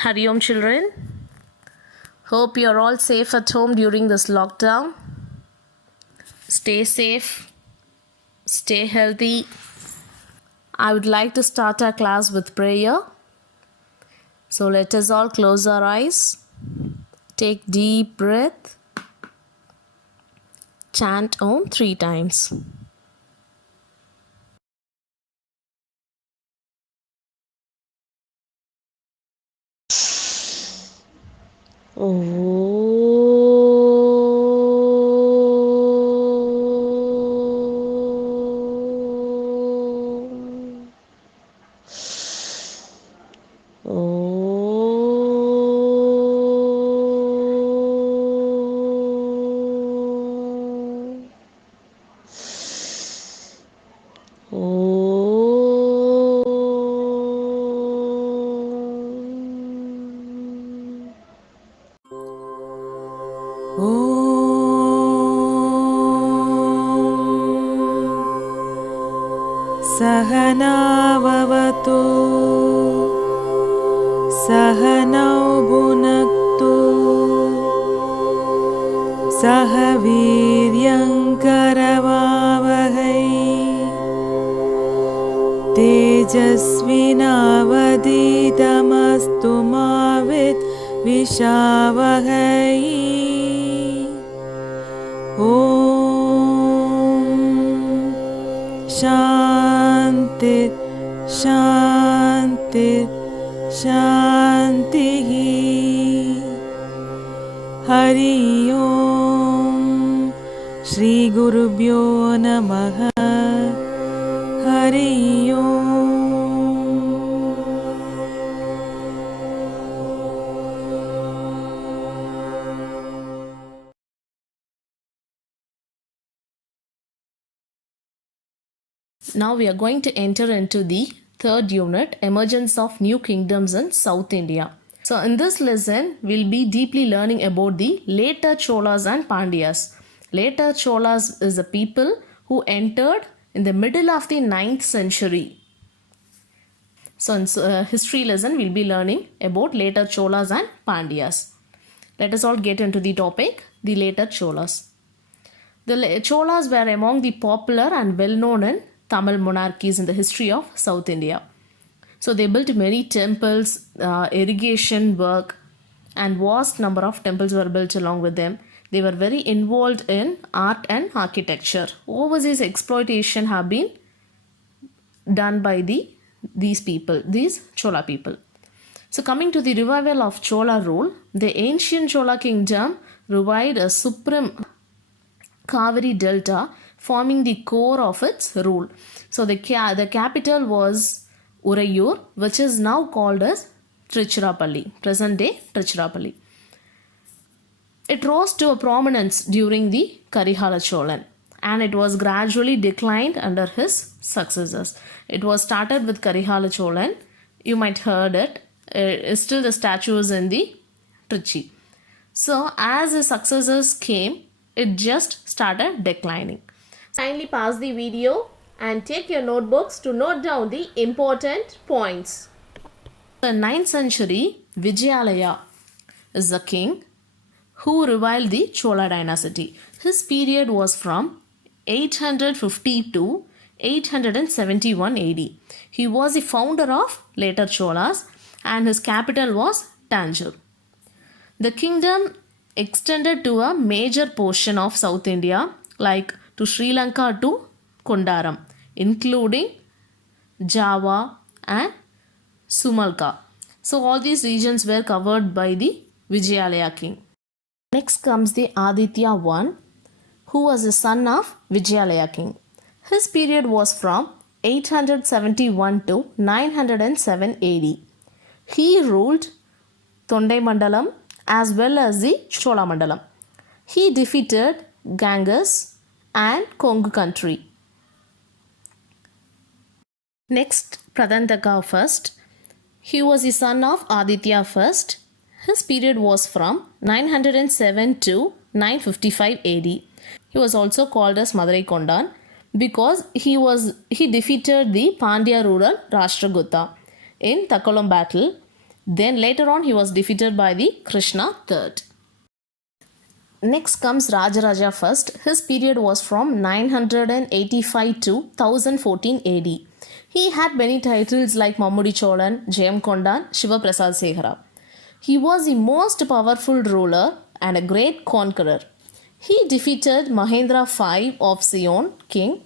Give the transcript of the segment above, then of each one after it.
Hari Om children. Hope you are all safe at home during this lockdown. Stay safe, stay healthy. I would like to start our class with prayer. So let us all close our eyes. Take deep breath. Chant Om 3 times. सहनाववतु सहनौ भुनक्तु सह वीर्यङ्करवावहै तेजस्विनावधीतमस्तु मा विद्विषावहै ॐ शान्ति शान्ति शान्तिः हरि ओम् श्रीगुरुभ्यो नमः हरि ओम् Now we are going to enter into the third unit, Emergence of New Kingdoms in South India. So in this lesson, we'll be deeply learning about the later Cholas and Pandyas. Later Cholas is a people who entered in the middle of the 9th century. So in history lesson, we'll be learning about later Cholas and Pandyas. Let us all get into the topic, the later Cholas. The Cholas were among the popular and well-known in Tamil monarchies in the history of South India. So they built many temples, irrigation work, and vast number of temples were built along with them. They were very involved in art and architecture. Overseas exploitation have been done by these people, these Chola people. So coming to the revival of Chola rule, the ancient Chola kingdom revived a supreme Kaveri Delta, forming the core of its rule. So the capital was Urayur, which is now called as Trichurapalli, present day Trichurapalli. It rose to a prominence during the Karihala Cholan, and it was gradually declined under his successors. It was started with Karihala Cholan. You might heard it. Still the statues in the Trichy. So as the successors came, it just started declining. Kindly pause the video and take your notebooks to note down the important points. In the 9th century, Vijayalaya is the king who revived the Chola dynasty. His period was from 850 to 871 AD. He was the founder of later Cholas and his capital was Tanjore. The kingdom extended to a major portion of South India, like to Sri Lanka to Kondaram, including Java and Sumalka. So all these regions were covered by the Vijayalaya king. Next comes the Aditya I, who was the son of Vijayalaya king. His period was from 871 to 907 AD. He ruled Tondai Mandalam as well as the Chola Mandalam. He defeated Ganges and Kongu country. Next, Pradantaka first. He was the son of Aditya first. His period was from 907 to 955 AD. He was also called as Madurai Kondan because he defeated the Pandya ruler Rashtrakuta in Takkolam battle. Then later on he was defeated by the Krishna III. Next comes Rajaraja first. His period was from 985 to 1014 AD. He had many titles like Mamudi Cholan, Jayam Kondan, Shiva Prasad Sekhara. He was the most powerful ruler and a great conqueror. He defeated Mahendra V of Sion king,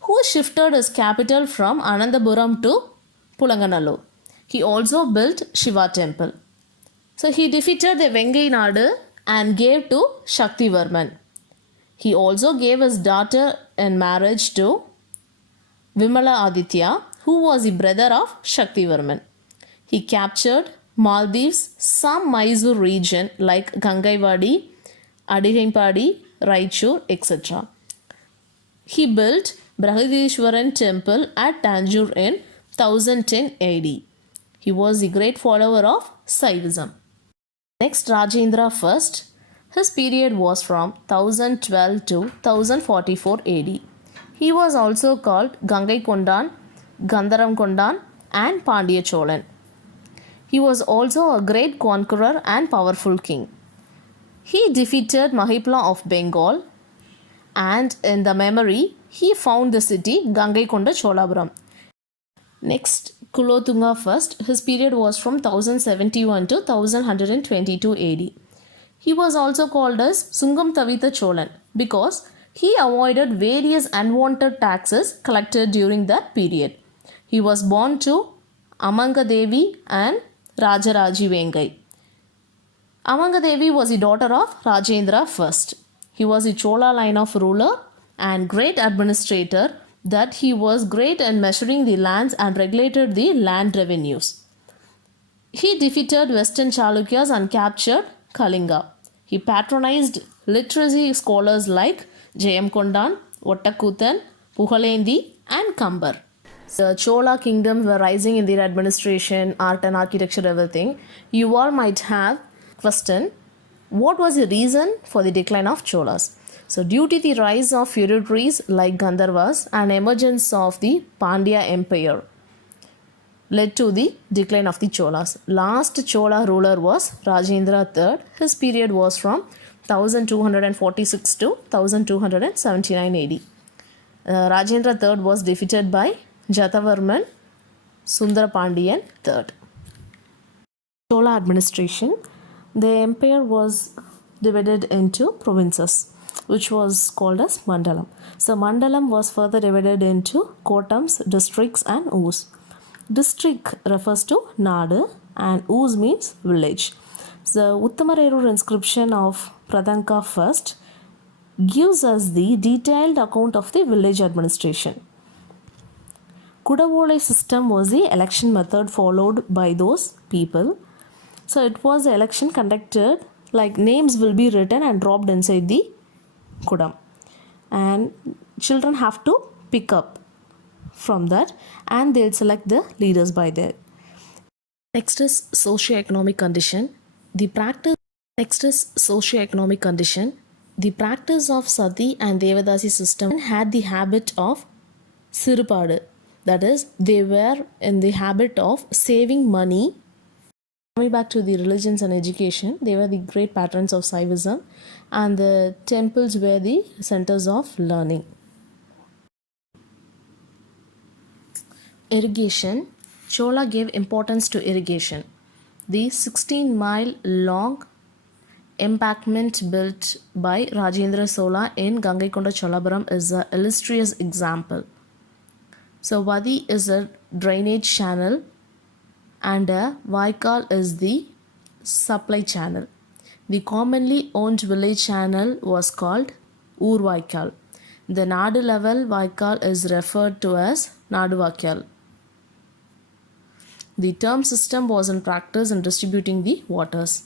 who shifted his capital from Anandapuram to Pulanganallur. He also built Shiva temple. So he defeated the Vengai Nadu and gave to Shaktivarman. He also gave his daughter in marriage to Vimala Aditya, who was the brother of Shaktivarman. He captured Maldives, some Mysore region like Gangaivadi, Adigampadi, Raichur, etc. He built Brihadishwaran temple at Tanjore in 1010 AD. He was the great follower of Saivism. Next, Rajendra first. His period was from 1012 to 1044 AD. He was also called Gangai Kondan, Gandharam Kondan and Pandya Cholan. He was also a great conqueror and powerful king. He defeated Mahipla of Bengal, and in the memory he found the city Gangaikonda Cholapuram. Next, Kulothunga first. His period was from 1071 to 1122 AD. He was also called as Sungam Tavitha Cholan because he avoided various unwanted taxes collected during that period. He was born to Amangadevi and Rajaraji Vengai. Amangadevi was the daughter of Rajendra I. He was a Chola line of ruler and great administrator, that he was great in measuring the lands and regulated the land revenues. He defeated Western Chalukyas and captured Kalinga. He patronized literacy scholars like Jayam Kondan, Ottakuthan, Puhalendi and Kambar. The Chola kingdoms were rising in their administration, art and architecture, everything. You all might have question, what was the reason for the decline of Cholas? So due to the rise of feudatories like Gandharvas and emergence of the Pandya Empire led to the decline of the Cholas. Last Chola ruler was Rajendra III. His period was from 1246 to 1279 AD. Rajendra III was defeated by Jatavarman Sundarapandyan III. Chola administration. The empire was divided into provinces, which was called as Mandalam. So Mandalam was further divided into Kotams, districts and Oos. District refers to Nadu and Oos means village. The Uttamarerur inscription of Pradanka first gives us the detailed account of the village administration. Kudavole system was the election method followed by those people. So it was the election conducted like names will be written and dropped inside the Kudam, and children have to pick up from that and they'll select the leaders by there. Next is socio-economic condition. The practice of Sati and Devadasi system had the habit of Sirupadu. That is, they were in the habit of saving money. Coming back to the religions and education, they were the great patrons of Saivism, and the temples were the centers of learning. Irrigation. Chola gave importance to irrigation. The 16-mile long embankment built by Rajendra Chola in Gangaikonda Cholapuram is an illustrious example. So Vadi is a drainage channel and a Vaikal is the supply channel. The commonly owned village channel was called Ur Vaikal. The Nadu level Vaikal is referred to as Nadu Vaikal. The term system was in practice in distributing the waters.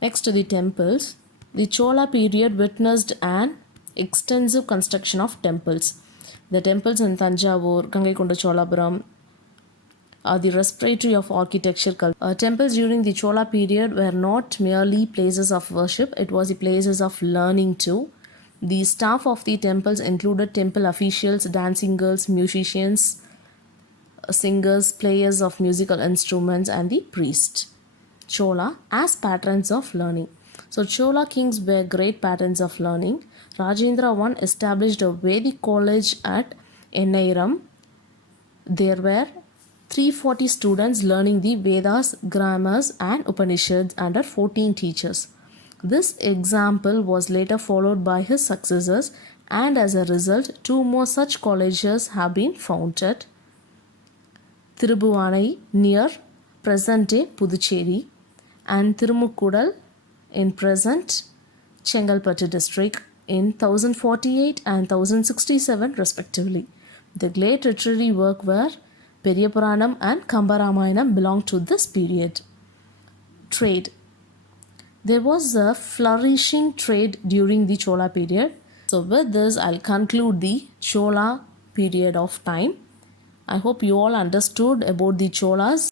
Next to the temples, the Chola period witnessed an extensive construction of temples. The temples in Tanjavur, Gangaikonda Cholapuram are the respiratory of architecture. Temples during the Chola period were not merely places of worship, it was the places of learning too. The staff of the temples included temple officials, dancing girls, musicians, singers, players of musical instruments, and the priests. Chola as patrons of learning. So Chola kings were great patrons of learning. Rajendra I established a Vedic college at Ennairam. There were 340 students learning the Vedas, grammars, and Upanishads under 14 teachers. This example was later followed by his successors, and as a result, two more such colleges have been founded. Thirubuvanai near present-day Puducherry and Thirumukkudal in present Chengalpattu district in 1048 and 1067 respectively. The great literary work were Periyapuranam and Kambaramayana belong to this period. Trade. There was a flourishing trade during the Chola period. So with this, I'll conclude the Chola period of time. I hope you all understood about the Cholas.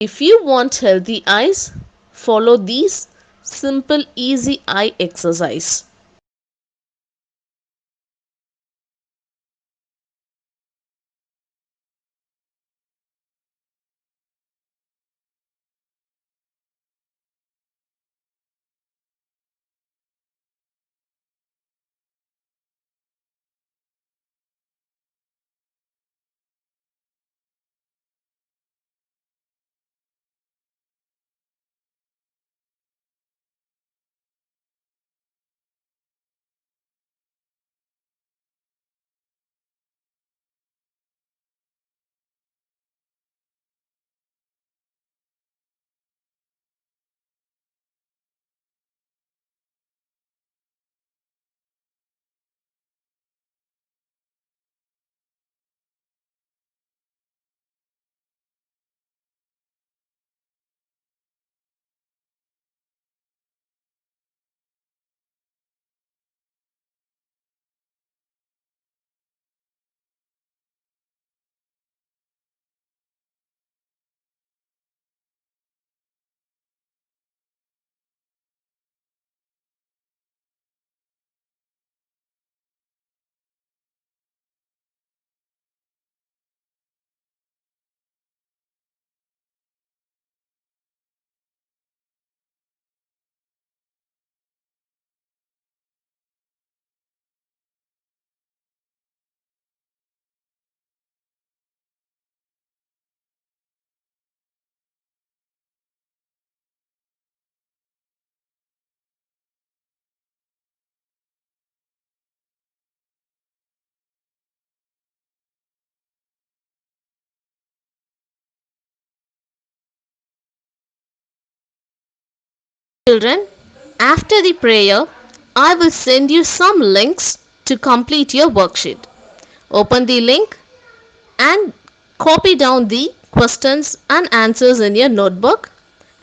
If you want healthy eyes, follow these simple easy eye exercise. Children, after the prayer, I will send you some links to complete your worksheet. Open the link and copy down the questions and answers in your notebook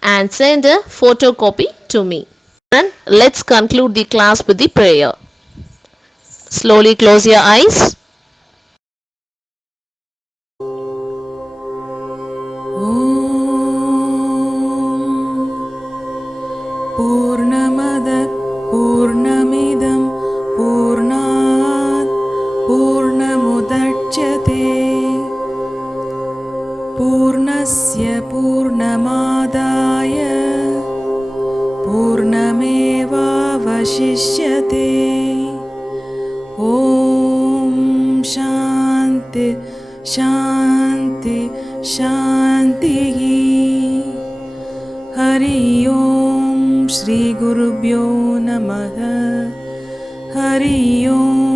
and send a photocopy to me. Then let's conclude the class with the prayer. Slowly close your eyes. पूर्णमद पूर्णमिदं पूर्णात् पूर्णमुदच्यते पूर्णस्य पूर्णमादाय पूर्णमेवावशिष्यते ॐ शान्ति शान्ति शान्तिः हरि ओम श्री गुरुभ्यो नमः हरि ओम